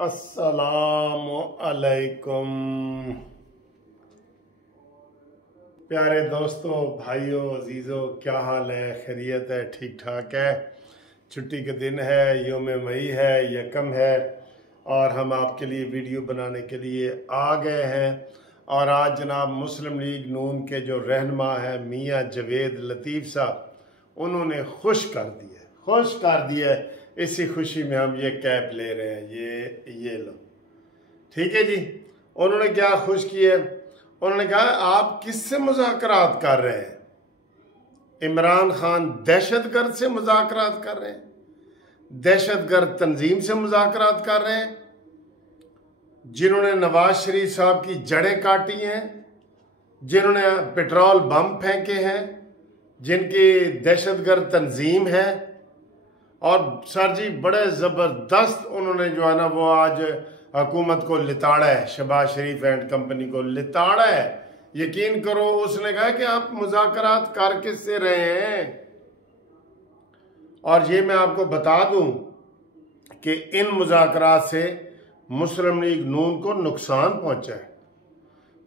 अस्सलामु अलैकुम प्यारे दोस्तों, भाइयों, अजीज़ों, क्या हाल है? खैरियत है? ठीक ठाक है? छुट्टी के दिन है, यौम मई है, यकम है और हम आपके लिए वीडियो बनाने के लिए आ गए हैं। और आज जनाब मुस्लिम लीग नून के जो रहनुमा है मियाँ जवेद लतीफ़ साहब, उन्होंने खुश कर दिया। इसी खुशी में हम ये कैप ले रहे हैं। ये लो, ठीक है जी। उन्होंने क्या खुश किया? उन्होंने कहा आप किससे मुज़ाकरात कर रहे हैं? इमरान खान दहशतगर्द से मुज़ाकरात कर रहे हैं, दहशतगर्द तंजीम से मुज़ाकरात कर रहे हैं, जिन्होंने नवाज शरीफ साहब की जड़ें काटी हैं, जिन्होंने पेट्रोल बम फेंके हैं, जिनकी दहशतगर्द तंजीम है। और सर जी बड़े ज़बरदस्त उन्होंने जो है ना वो आज हुकूमत को लिताड़ा है, शहबाज शरीफ एंड कंपनी को लिताड़ा है। यकीन करो, उसने कहा कि आप मुज़ाकरात कर किससे रहे हैं। और ये मैं आपको बता दूं कि इन मुज़ाकरात से मुस्लिम लीग नून को नुकसान पहुंचा है।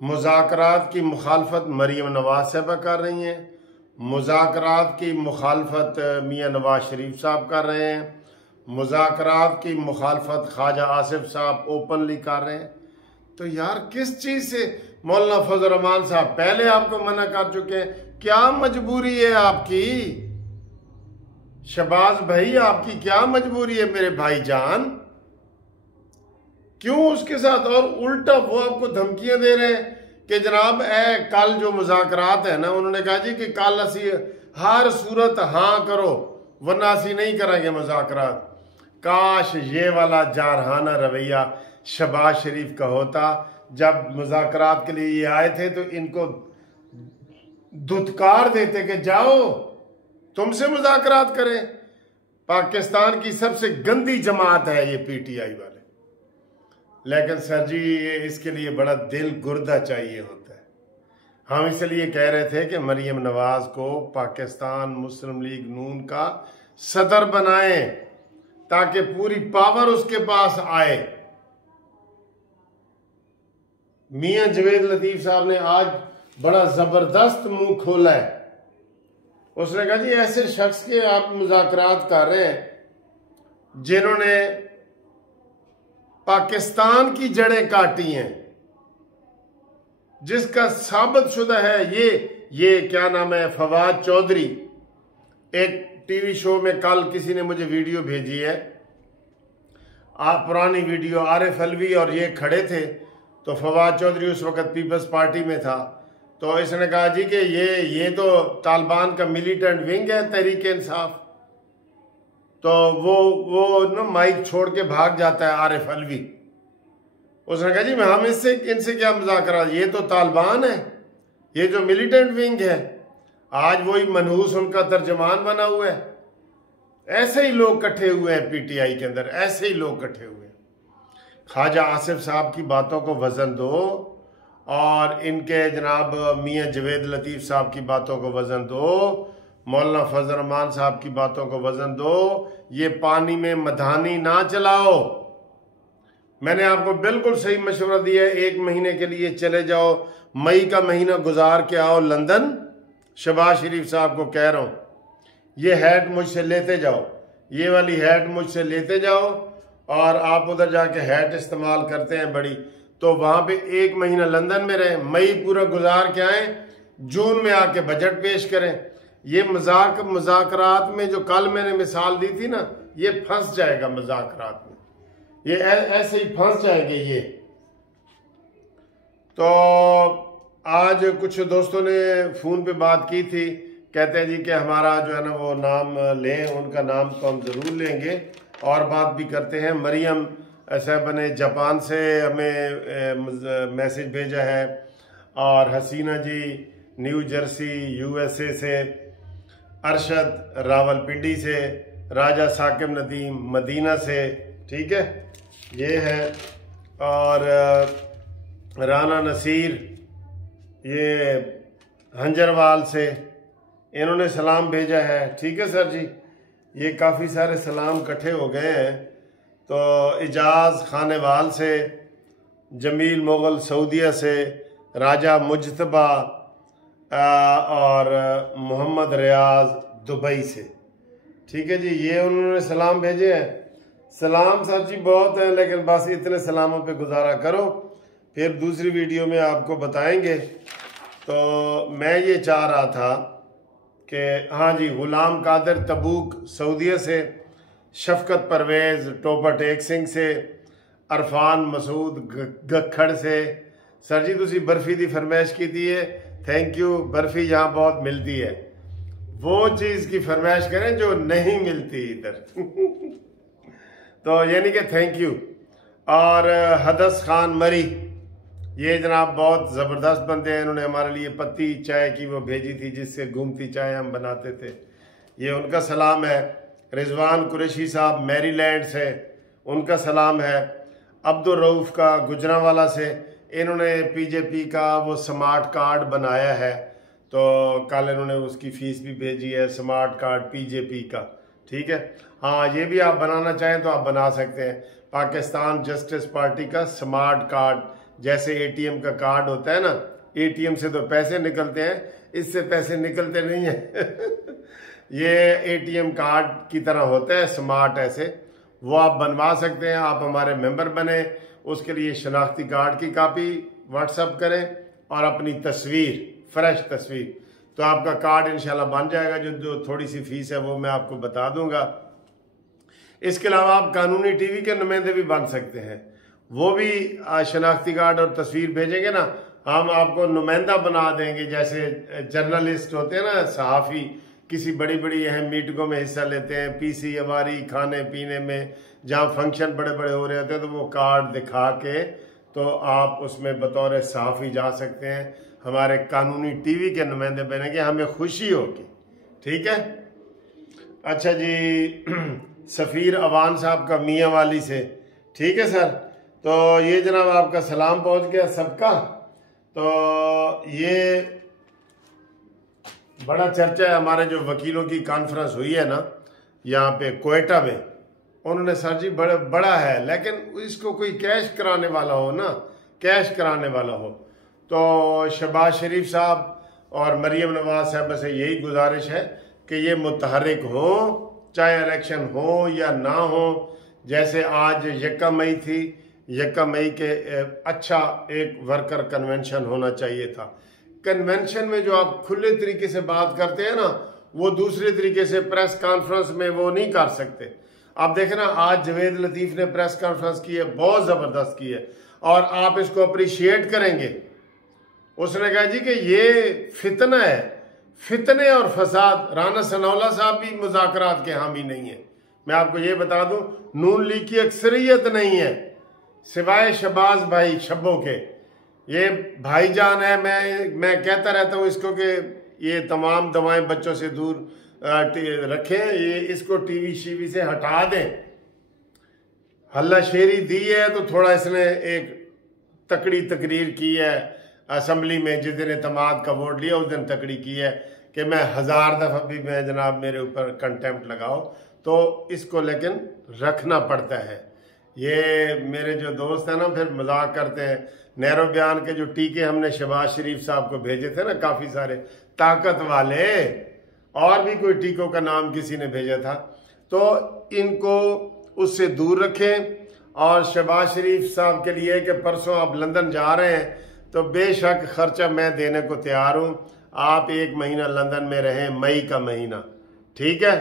मुज़ाकरात की मुखालफत मरीम नवाज साहबा कर रही हैं, मुज़ाकरात की मुखालफत मियाँ नवाज शरीफ साहब कर रहे हैं, मुज़ाकरात की मुखालफत ख्वाजा आसिफ साहब ओपनली कर रहे हैं। तो यार किस चीज़ से? मौलाना फजल रहमान साहब पहले आपको मना कर चुके हैं। क्या मजबूरी है आपकी? शहबाज भाई आपकी क्या मजबूरी है मेरे भाईजान? क्यों उसके साथ? और उल्टा वो आपको धमकियां दे रहे हैं कि जनाब कल जो मुज़ाकरात है ना, उन्होंने कहा जी कि कल असी हर सूरत हाँ करो वरना असी नहीं करेंगे मुज़ाकरात। काश ये वाला जारहाना रवैया शहबाज शरीफ का होता। जब मुज़ाकरात के लिए ये आए थे तो इनको धुतकार देते कि जाओ तुमसे मुज़ाकरात करें। पाकिस्तान की सबसे गंदी जमात है ये पीटीआई वाले। लेकिन सर जी इसके लिए बड़ा दिल गुर्दा चाहिए होता है। हम इसलिए कह रहे थे कि मरीम नवाज को पाकिस्तान मुस्लिम लीग नून का सदर बनाएं ताकि पूरी पावर उसके पास आए। मियाँ जवेद लतीफ़ साहब ने आज बड़ा जबरदस्त मुंह खोला है। उसने कहा जी ऐसे शख्स के आप मुज़ाकरात कर रहे हैं जिन्होंने पाकिस्तान की जड़ें काटी हैं, जिसका साबित शुदा है ये क्या नाम है, फवाद चौधरी। एक टीवी शो में कल किसी ने मुझे वीडियो भेजी है, आप पुरानी वीडियो, आरिफ अलवी और ये खड़े थे। तो फवाद चौधरी उस वक्त पीपल्स पार्टी में था। तो इसने कहा जी कि ये तो तालिबान का मिलिटेंट विंग है तहरीक इंसाफ। तो वो ना माइक छोड़ के भाग जाता है आरिफ अलवी। उसने कहा जी हम इनसे क्या मुज़ाकरा, ये तो तालिबान है, ये जो मिलिटेंट विंग है। आज वही मनहूस उनका तर्जमान बना हुआ है। ऐसे ही लोग इकट्ठे हुए हैं पीटीआई के अंदर, ऐसे ही लोग इकट्ठे हुए हैं। ख्वाजा आसिफ साहब की बातों को वजन दो और इनके जनाब मियाँ जवेद लतीफ़ साहब की बातों को वजन दो, मौलाना फजल रहमान साहब की बातों को वजन दो। ये पानी में मधानी ना चलाओ। मैंने आपको बिल्कुल सही मशवरा दिया है, 1 महीने के लिए चले जाओ, मई का महीना गुजार के आओ लंदन। शहबाज शरीफ साहब को कह रहा हूँ ये हैट मुझसे लेते जाओ, ये वाली हैट मुझसे लेते जाओ और आप उधर जाके हैट इस्तेमाल करते हैं बड़ी, तो वहाँ पे 1 महीना लंदन में रहें, मई पूरा गुजार के आए, जून में आके बजट पेश करें। ये मुज़ाकरात में जो कल मैंने मिसाल दी थी ना, ये फंस जाएगा मुज़ाकरात में, ये ऐसे ही फंस जाएंगे ये। तो आज कुछ दोस्तों ने फ़ोन पे बात की थी, कहते हैं जी कि हमारा जो है ना वो नाम लें, उनका नाम तो हम ज़रूर लेंगे और बात भी करते हैं। मरियम साहब ने जापान से हमें मैसेज भेजा है और हसीना जी न्यू जर्सी यूएसए से, अरशद रावलपिंडी से, राजा साकिब नदीम मदीना से, ठीक है ये है, और राना नसीर ये हंजरवाल से, इन्होंने सलाम भेजा है। ठीक है सर जी, ये काफ़ी सारे सलाम इकट्ठे हो गए हैं तो इजाज़ खानेवाल से, जमील मुग़ल सऊदीया से, राजा मुजतबा और मोहम्मद रियाज दुबई से। ठीक है जी, ये उन्होंने सलाम भेजे हैं। सलाम सर जी बहुत हैं, लेकिन बस इतने सलामों पे गुजारा करो, फिर दूसरी वीडियो में आपको बताएंगे। तो मैं ये चाह रहा था कि हाँ जी, गुलाम कादिर तबूक सऊदीया से, शफकत परवेज़ टोपा टेक सिंह से, अरफान मसूद गखड़ से। सर जी तुसी बर्फ़ी की फरमाइश की थी है, थैंक यू। बर्फ़ी यहाँ बहुत मिलती है, वो चीज़ की फरमाइश करें जो नहीं मिलती इधर तो यानी कि थैंक यू। और हदस खान मरी, ये जनाब बहुत ज़बरदस्त बंदे हैं, इन्होंने हमारे लिए पत्ती चाय की वो भेजी थी जिससे घूमती चाय हम बनाते थे, ये उनका सलाम है। रिजवान कुरैशी साहब मैरीलैंड से, उनका सलाम है। अब्दुल रऊफ़ का गुजरांवाला से, इन्होंने पीजेपी का वो स्मार्ट कार्ड बनाया है, तो कल इन्होंने उसकी फ़ीस भी भेजी है, स्मार्ट कार्ड पीजेपी का। ठीक है, हाँ ये भी आप बनाना चाहें तो आप बना सकते हैं। पाकिस्तान जस्टिस पार्टी का स्मार्ट कार्ड, जैसे एटीएम का कार्ड होता है ना, एटीएम से तो पैसे निकलते हैं, इससे पैसे निकलते नहीं हैं ये एटीएम कार्ड की तरह होता है स्मार्ट, ऐसे वो आप बनवा सकते हैं। आप हमारे मेंबर बने, उसके लिए शनाख्ती कार्ड की कापी व्हाट्सअप करें और अपनी तस्वीर, फ्रेश तस्वीर, तो आपका कार्ड इंशाल्लाह बन जाएगा। जो थोड़ी सी फीस है वो मैं आपको बता दूंगा। इसके अलावा आप कानूनी टीवी के नुमाइंदे भी बन सकते हैं, वो भी शनाख्ती कार्ड और तस्वीर भेजेंगे ना, हम आपको नुमाइंदा बना देंगे। जैसे जर्नलिस्ट होते हैं ना, सहाफ़ी, किसी बड़ी बड़ी अहम मीटिंगों में हिस्सा लेते हैं, पीसी अवारी, खाने पीने में, जहाँ फंक्शन बड़े बड़े हो रहे होते हैं, तो वो कार्ड दिखा के तो आप उसमें बतौर सहाफ़ी जा सकते हैं, हमारे कानूनी टीवी के नुमाइंदे बनेंगे, हमें खुशी होगी। ठीक है, अच्छा जी सफ़ीर अवान साहब का मियाँ वाली से, ठीक है सर। तो ये जनाब आपका सलाम पहुँच गया सबका। तो ये बड़ा चर्चा है, हमारे जो वकीलों की कॉन्फ्रेंस हुई है ना यहाँ पे कोयटा में, उन्होंने सर जी बड़ा है, लेकिन इसको कोई कैश कराने वाला हो ना, कैश कराने वाला हो। तो शहबाज शरीफ साहब और मरीम नवाज साहब से यही गुजारिश है कि ये मुतहर्रिक हो, चाहे इलेक्शन हो या ना हो। जैसे आज 1 मई थी, 1 मई के अच्छा एक वर्कर कन्वेंशन होना चाहिए था। कन्वेंशन में जो आप खुले तरीके से बात करते हैं ना, वो दूसरे तरीके से प्रेस कॉन्फ्रेंस में वो नहीं कर सकते। आप देखें ना, आज जवेद लतीफ़ ने प्रेस कॉन्फ्रेंस की है, बहुत ज़बरदस्त की है, और आप इसको अप्रिशिएट करेंगे। उसने कहा जी कि ये फितना है, फितने और फसाद। राना सनाउल्लाह साहब भी मुज़ाकरात के हामी नहीं है। मैं आपको ये बता दूं, नून लीग की अक्सरियत नहीं है सिवाय शहबाज भाई शब्बों के। ये भाईजान है, मैं कहता रहता हूँ इसको कि ये तमाम दवाएं बच्चों से दूर रखें, ये इसको टीवी शीवी से हटा दें। हल्ला शेरी दी है तो थोड़ा इसने एक तकड़ी तकरीर की है असम्बली में, जिस दिन एतमाद का वोट लिया उस दिन तकड़ी की है कि मैं 1000 दफ़ा भी मैं जनाब मेरे ऊपर कंटेम्प्ट लगाओ, तो इसको लेकिन रखना पड़ता है। ये मेरे जो दोस्त हैं ना फिर मजाक करते हैं, नेहरू बयान के जो टीके हमने शहबाज शरीफ साहब को भेजे थे ना, काफ़ी सारे ताकत वाले, और भी कोई टीकों का नाम किसी ने भेजा था, तो इनको उससे दूर रखें। और शहबाज शरीफ साहब के लिए कि परसों आप लंदन जा रहे हैं, तो बेशक खर्चा मैं देने को तैयार हूँ। आप 1 महीना लंदन में रहें, मई का महीना, ठीक है,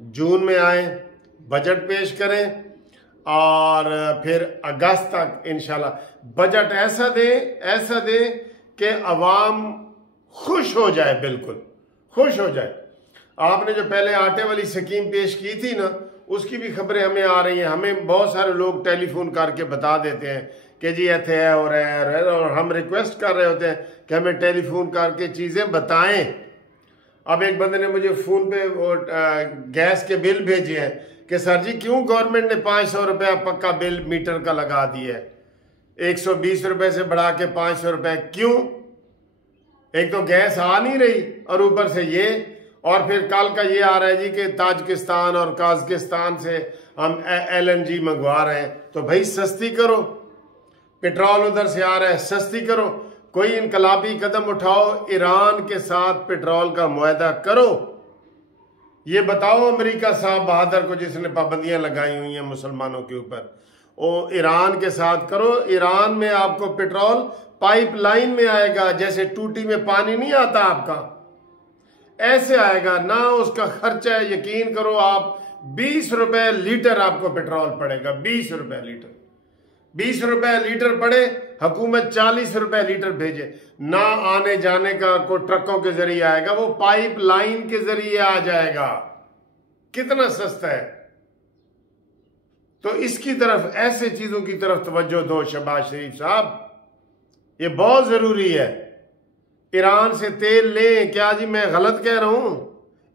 जून में आए, बजट पेश करें, और फिर अगस्त तक इंशाल्लाह बजट ऐसा दे कि अवाम खुश हो जाए, बिल्कुल खुश हो जाए। आपने जो पहले आटे वाली स्कीम पेश की थी ना, उसकी भी खबरें हमें आ रही हैं। हमें बहुत सारे लोग टेलीफोन करके बता देते हैं कि जी ऐसे है हो रहा है, और हम रिक्वेस्ट कर रहे होते हैं कि हमें टेलीफोन करके चीज़ें बताएं। अब एक बंदे ने मुझे फ़ोन पे वो गैस के बिल भेजे हैं कि सर जी क्यों गवर्नमेंट ने 500 रुपया पक्का बिल मीटर का लगा दिया है, 120 रुपये से बढ़ा के 500 रुपये क्यों? एक तो गैस आ नहीं रही और ऊपर से ये, और फिर कल का ये आ रहा है जी कि ताजिकिस्तान और काज़किस्तान से हम LNG मंगवा रहे हैं, तो भाई सस्ती करो। पेट्रोल उधर से आ रहा है, सस्ती करो। कोई इनकलाबी कदम उठाओ, ईरान के साथ पेट्रोल का मुआहदा करो। ये बताओ अमेरिका साहब बहादुर को, जिसने पाबंदियां लगाई हुई हैं मुसलमानों के ऊपर, वो ईरान के साथ करो। ईरान में आपको पेट्रोल पाइपलाइन में आएगा, जैसे टूटी में पानी नहीं आता आपका, ऐसे आएगा ना। उसका खर्चा है, यकीन करो आप, 20 रुपए लीटर आपको पेट्रोल पड़ेगा। 20 रुपए लीटर, 20 रुपए लीटर पड़े, हुकूमत 40 रुपए लीटर भेजे ना। आने जाने का कोई ट्रकों के जरिए आएगा, वो पाइपलाइन के जरिए आ जाएगा। कितना सस्ता है। तो इसकी तरफ, ऐसे चीजों की तरफ तवज्जो दो शहबाज शरीफ साहब, ये बहुत जरूरी है। ईरान से तेल लें, क्या जी मैं गलत कह रहा हूं?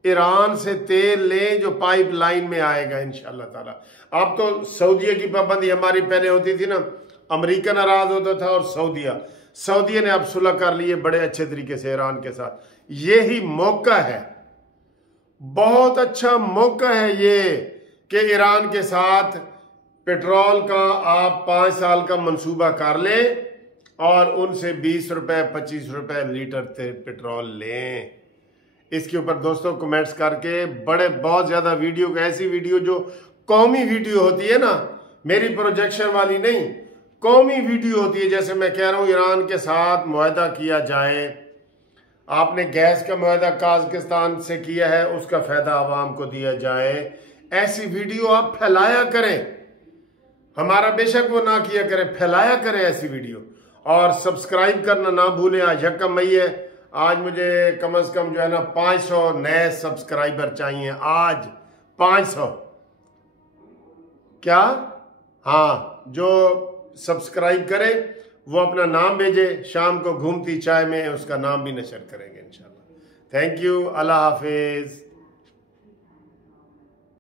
ईरान से तेल लें जो पाइपलाइन में आएगा इंशाअल्लाह ताला। आप तो सऊदीया की पाबंदी हमारी पहले होती थी ना, अमेरिका नाराज होता था और सऊदीया ने अब सुलह कर लिए बड़े अच्छे तरीके से ईरान के साथ। यही मौका है, बहुत अच्छा मौका है ये, कि ईरान के साथ पेट्रोल का आप 5 साल का मंसूबा कर लें और उनसे 20 रुपए 25 रुपए लीटर पेट्रोल लें। इसके ऊपर दोस्तों कमेंट्स करके बहुत ज्यादा वीडियो, ऐसी वीडियो जो कौमी वीडियो होती है ना, मेरी प्रोजेक्शन वाली नहीं, कौमी वीडियो होती है। जैसे मैं कह रहा हूं ईरान के साथ मुआहदा किया जाए, आपने गैस का मुआहदा काज़किस्तान से किया है, उसका फायदा आवाम को दिया जाए। ऐसी वीडियो आप फैलाया करें, हमारा बेशक वो ना किया करें, फैलाया करें ऐसी वीडियो। और सब्सक्राइब करना ना भूलें। आज 1 मई है, आज मुझे कम से कम जो है ना 500 नए सब्सक्राइबर चाहिए आज। 500 क्या? हाँ, जो सब्सक्राइब करे वो अपना नाम भेजे, शाम को घूमती चाय में उसका नाम भी नशर करेंगे इंशाल्लाह। Thank you, Allah Hafiz.